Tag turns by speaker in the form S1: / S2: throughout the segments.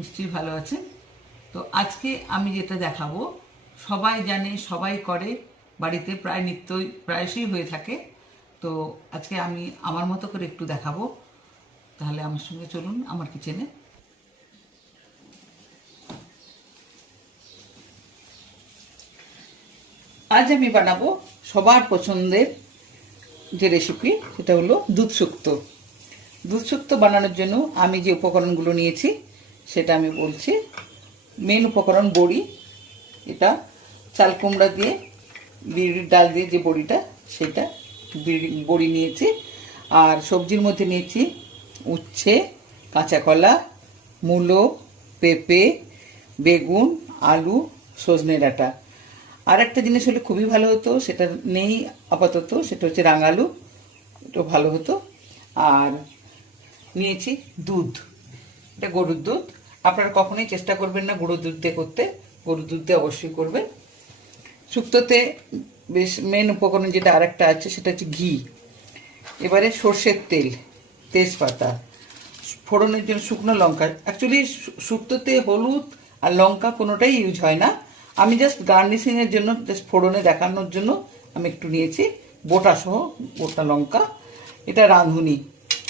S1: নিশ্চয়ই ভালো আছেন তো আজকে আমি যেটা দেখাবো, সবাই জানে, সবাই করে, বাড়িতে প্রায় নিত্যই, প্রায়শই হয়ে থাকে। তো আজকে আমি আমার মতো করে একটু দেখাবো। তাহলে আমার সঙ্গে চলুন, আমার কিচেনে। আজ আমি বানাবো সবার পছন্দের যে রেসিপি সেটা হলো দুধ শুক্তো। দুধ শুক্তো বানানোর জন্য আমি যে উপকরণগুলো নিয়েছি সেটা আমি বলছি। মেন উপকরণ বড়ি। এটা চাল কুমড়া দিয়ে, বিড়ির ডাল দিয়ে যে বড়িটা, সেটা বিড়ি নিয়েছি। আর সবজির মধ্যে নিয়েছি উচ্ছে কাঁচা কলা মূলো, পেঁপে, বেগুন, আলু, সজনে ডাঁটা। আর একটা জিনিস হলে খুবই ভালো হতো, সেটা নেই আপাতত, সেটা হচ্ছে রাঙালু। এটা ভালো হতো। আর নিয়েছি দুধ। এটা গরুর দুধ। আপনারা কখনোই চেষ্টা করবেন না গরুর দুধ দিয়ে করতে। গরুর দুধ দিয়ে অবশ্যই করবেন। শুক্তোতে বেশ মেন উপকরণ যেটা আরেকটা আছে, সেটা হচ্ছে ঘি। এবারে সর্ষের তেল, তেজপাতা। ফোড়নের জন্য শুকনো লঙ্কা। অ্যাকচুয়ালি শুক্তোতে হলুদ আর লঙ্কা কোনোটাই ইউজ হয় না। আমি জাস্ট গার্নিশিংয়ের জন্য জাস্ট ফোড়নে দেখানোর জন্য আমি একটু নিয়েছি। বোটা সহ গোটা লঙ্কা। এটা রাঁধুনি।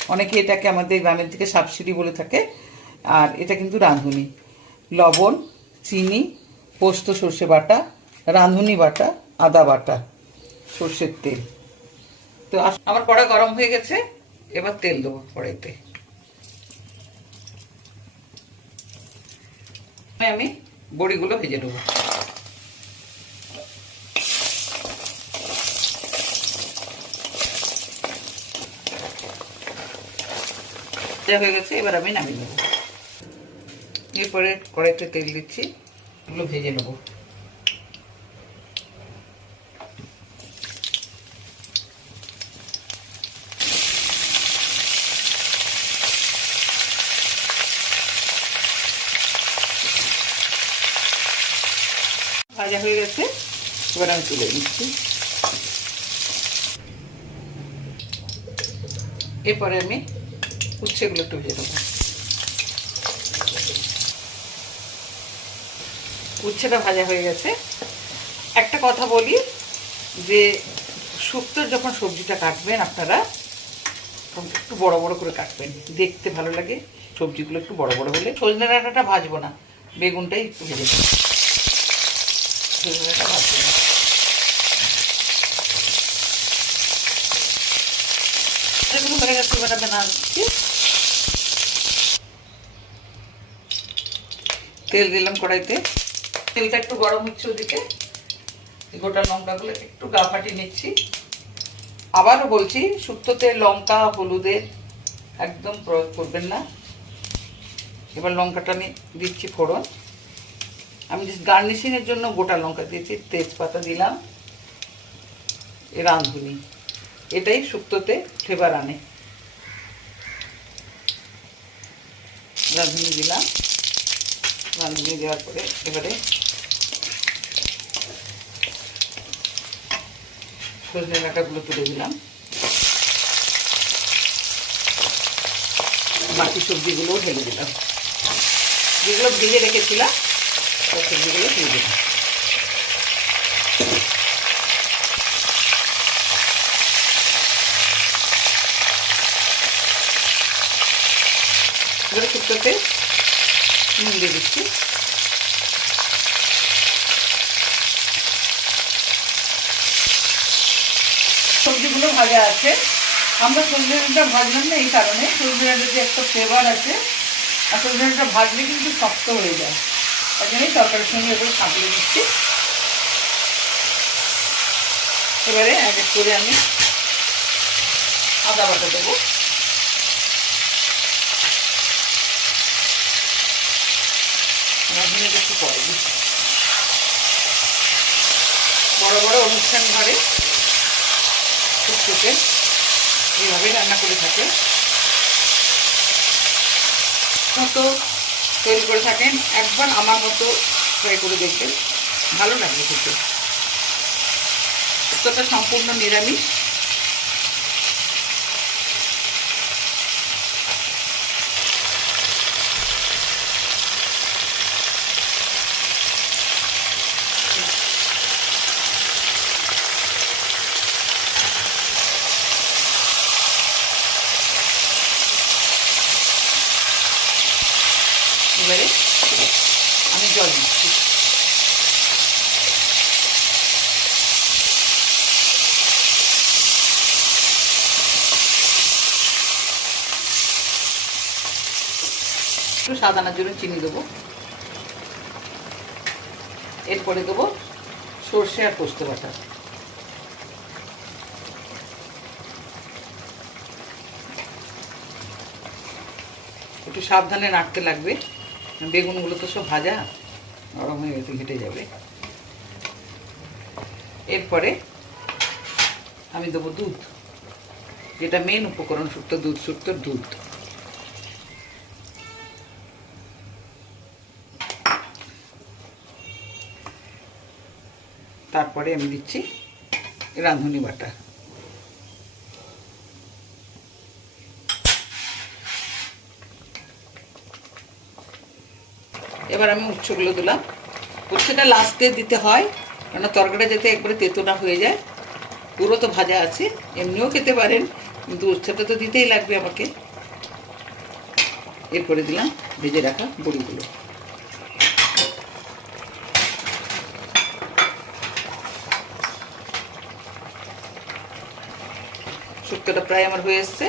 S1: অনেকে এটাকে আমাদের গ্রামের দিকে সাবসিডি বলে থাকে। আর এটা কিন্তু রাঁধুনি। লবণ, চিনি, পোস্ত, সর্ষে বাটা, রাঁধুনি বাটা, আদা বাটা, সর্ষের তেল। তো আমার কড়া গরম হয়ে গেছে, এবার তেল দেবো কড়াইতে। আমি বড়িগুলো ভেজে নেব। হয়ে গেছে, এবার আমি নামিয়ে নেব। এরপরে কড়াইতে তেল দিচ্ছি। এগুলো ভেজে নেব। ভাজা হয়ে গেছে। এবার আমি তুলে নিচ্ছি। এরপরে আমি উচ্ছেগুলো একটু ভেজে দেবো উচ্ছেটা ভাজা হয়ে গেছে। একটা কথা বলি যে, শুক্তোর যখন সবজিটা কাটবেন আপনারা, তখন একটু বড় বড় করে কাটবেন। দেখতে ভালো লাগে, সবজিগুলো একটু বড় বড় হলে। সজনে ডাঁটাটা ভাজবো না, বেগুনটাই একটু ভেজে সজনে ডাঁটা ভাজবো না। গেছে তেল দিলাম কড়াইতে। তেলটা একটু গরম হচ্ছে ওদিকে। গোটা লঙ্কাগুলো একটু গা ফাটিয়ে নিচ্ছি। আবারও বলছি, শুক্তোতে লঙ্কা হলুদের একদম প্রয়োগ করবেন না। এবার লঙ্কাটা আমি দিচ্ছি ফোড়ন। আমি গার্নিশিংয়ের জন্য গোটা লঙ্কা দিয়েছি, তেজপাতা দিলাম। রাঁধুনি। এটাই শুক্তোতে ফ্লেভার আনে। রাঁধুনি দিলাম। রাঁধুনি দেওয়ার পরে এবারে সজনে ডাঁটাগুলো তুলে দিলাম। বাকি সবজিগুলোও ঢেলে দিলাম। যেগুলো ভেজে রেখেছিলাম, সব সবজিগুলো দিয়ে দিলাম। এবারে শুক্তোতে নুন দিয়ে দিচ্ছি। সবজিগুলো ভাজা আছে। আমরা সবজিটা ভাজলাম না এই কারণে। সবজিটার যে একটা ফ্লেভার আছে, আর সবজিটা ভাজলে কিন্তু শক্ত হয়ে যায়। তার জন্যই তরকারির সঙ্গে এগুলো সাঁতলে দিচ্ছি। এবারে এক এক করে আমি আদা বাটা দেবো। একটু পরে বড় বড় অনুষ্ঠান ঘরে। শুক্তোতে এইভাবেই রান্না করে থাকে মতো তৈরি করে থাকেন। একবার আমার মতো ট্রাই করে দেখবেন। ভালো লাগবে খেতে। শুক্তোটা সম্পূর্ণ নিরামিষ এবারে আমি জল একটু সাদানার জন্য চিনি দেবো। এরপরে দেবো সর্ষে আর পোস্ত বাটা। একটু সাবধানে নাড়তে লাগবে। বেগুনগুলো তো সব ভাজা। নরম হয়ে গেছে, ঘেটে যাবে। এরপরে আমি দেবো দুধ, যেটা মেন উপকরণ শুক্তো দুধ শুক্তোর দুধ। তারপরে আমি দিচ্ছি রাঁধুনি বাটা। এবার আমি উচ্ছগুলো দিলাম। উচ্ছেটা লাস্টে দিতে হয় কেন তরকারিটা যাতে একবারে তেতোনা হয়ে যায়। পুরো তো ভাজা আছে, এমনিও খেতে পারেন, কিন্তু উচ্ছেটা তো দিতেই লাগবে আমাকে। এরপরে দিলাম ভেজে রাখা বড়িগুলো। শুক্তোটা প্রায় আমার হয়ে এসছে।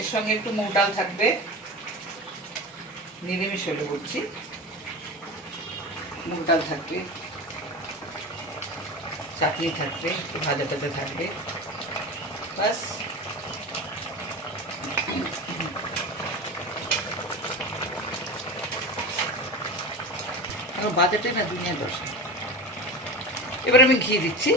S1: এর সঙ্গে একটু মুগ ডাল থাকবে। নিরামিষ হলে বলছি মুগ ডাল থাকবে। চাটনি থাকবে, একটু ভাজা টাজা থাকবে। বাস। বাজেটে না দুনিয়া দশা। এবার আমি ঘি দিচ্ছি।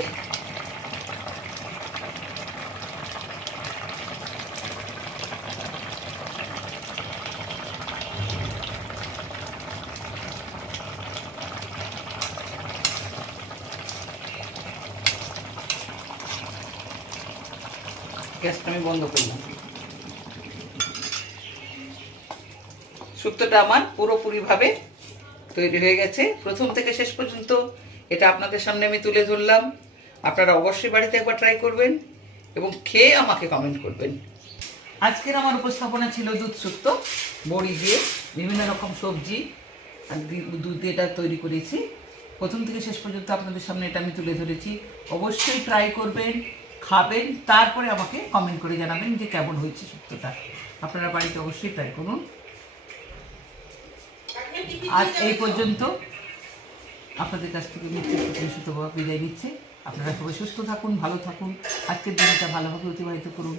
S1: গ্যাসটা আমি বন্ধ করলাম শুক্তোটা আমার পুরোপুরিভাবে তৈরি হয়ে গেছে। প্রথম থেকে শেষ পর্যন্ত এটা আপনাদের সামনে আমি তুলে ধরলাম। আপনারা অবশ্যই বাড়িতে একবার ট্রাই করবেন এবং খেয়ে আমাকে কমেন্ট করবেন। আজকের আমার উপস্থাপনা ছিল দুধ শুক্তো বড়ি দিয়ে বিভিন্ন রকম সবজি দুধ এটা তৈরি করেছি। প্রথম থেকে শেষ পর্যন্ত আপনাদের সামনে এটা আমি তুলে ধরেছি। অবশ্যই ট্রাই করবেন। খাবেন, তারপরে আমাকে কমেন্ট করে জানাবেন যে কেমন হয়েছে শুক্তোটা আপনারা বাড়িতে অবশ্যই ট্রাই করুন। আজ এই পর্যন্ত আপনাদের কাছ থেকে নিশ্চিতভাবে বিদায় নিচ্ছে। আপনারা সবাই সুস্থ থাকুন, ভালো থাকুন। আজকের দিনটা ভালোভাবে অতিবাহিত করুন।